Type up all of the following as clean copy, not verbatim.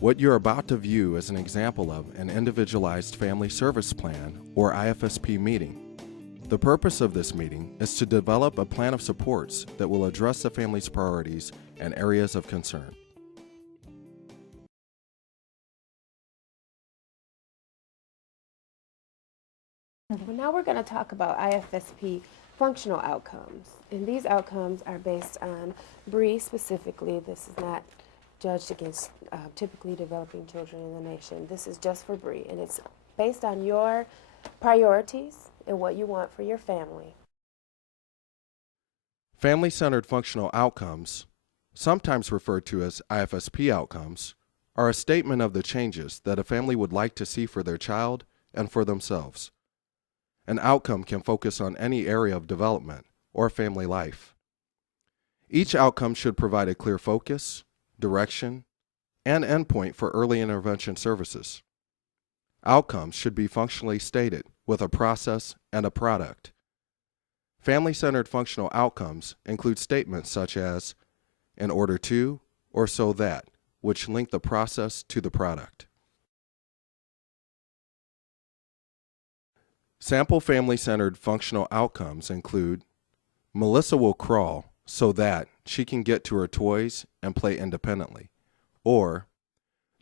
What you're about to view is an example of an Individualized Family Service Plan, or IFSP meeting. The purpose of this meeting is to develop a plan of supports that will address the family's priorities and areas of concern. Well, now we're going to talk about IFSP functional outcomes. And these outcomes are based on BRE specifically. This is not judged against typically developing children in the nation. This is just for BRE, and it's based on your priorities and what you want for your family. Family-centered functional outcomes, sometimes referred to as IFSP outcomes, are a statement of the changes that a family would like to see for their child and for themselves. An outcome can focus on any area of development or family life. Each outcome should provide a clear focus, direction, and endpoint for early intervention services. Outcomes should be functionally stated with a process and a product. Family-centered functional outcomes include statements such as, in order to, or so that, which link the process to the product. Sample family-centered functional outcomes include, Melissa will crawl so that she can get to her toys and play independently, or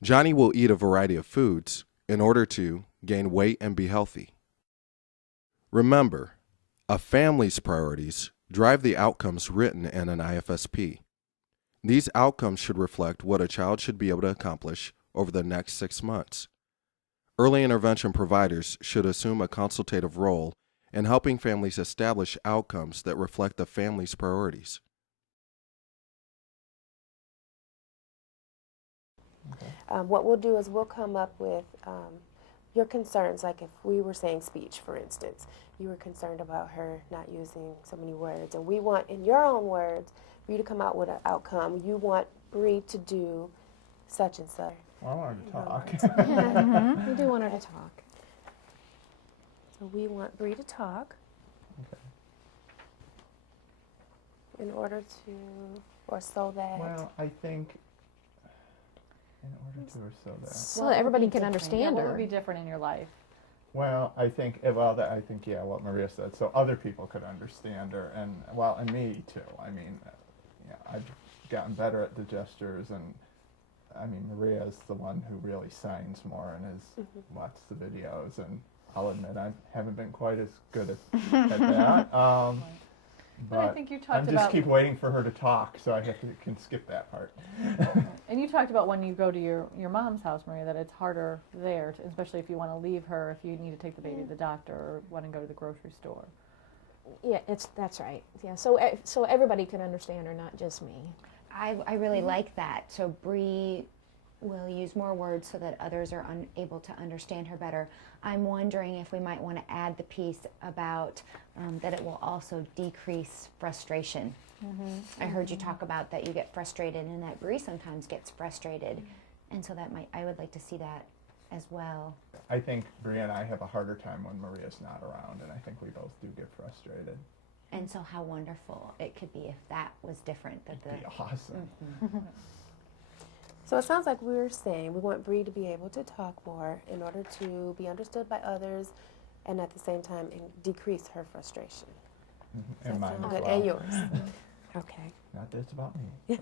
Johnny will eat a variety of foods in order to gain weight and be healthy. Remember, a family's priorities drive the outcomes written in an IFSP. These outcomes should reflect what a child should be able to accomplish over the next 6 months. Early intervention providers should assume a consultative role in helping families establish outcomes that reflect the family's priorities. What we'll do is we'll come up with your concerns, like if we were saying speech, for instance. You were concerned about her not using so many words, and we want, in your own words, for you to come out with an outcome. You want Bree to do such and such. Well, I want her to talk. We do want her to talk. So we want Bree to talk. Okay. In order to, or so that. Well, I think in order to or so that. So that everybody can understand What her. would be different in your life? Well, I think, yeah, what Maria said, so other people could understand her, and, well, and me too. I mean, yeah, I've gotten better at the gestures, and, I mean, Maria's the one who really signs more and has watched the videos, and I'll admit I haven't been quite as good at that. But I think you talked I'm just about keep waiting for her to talk, so I can skip that part. And you talked about when you go to your mom's house, Maria, that it's harder there, especially if you want to leave her, if you need to take the baby to the doctor, or want to go to the grocery store. Yeah, that's right. Yeah, so everybody can understand her, not just me. I really like that. So Bree will use more words so that others are able to understand her better. I'm wondering if we might want to add the piece about that it will also decrease frustration. I heard you talk about that you get frustrated and that Bree sometimes gets frustrated. And so I would like to see that as well. I think Bria and I have a harder time when Maria's not around, and I think we both do get frustrated. And so how wonderful it could be if that was different. It'd be awesome. So it sounds like we're saying we want Bree to be able to talk more in order to be understood by others, and at the same time decrease her frustration. And mine Sound as good? well. And yours. Okay. Not that it's about me.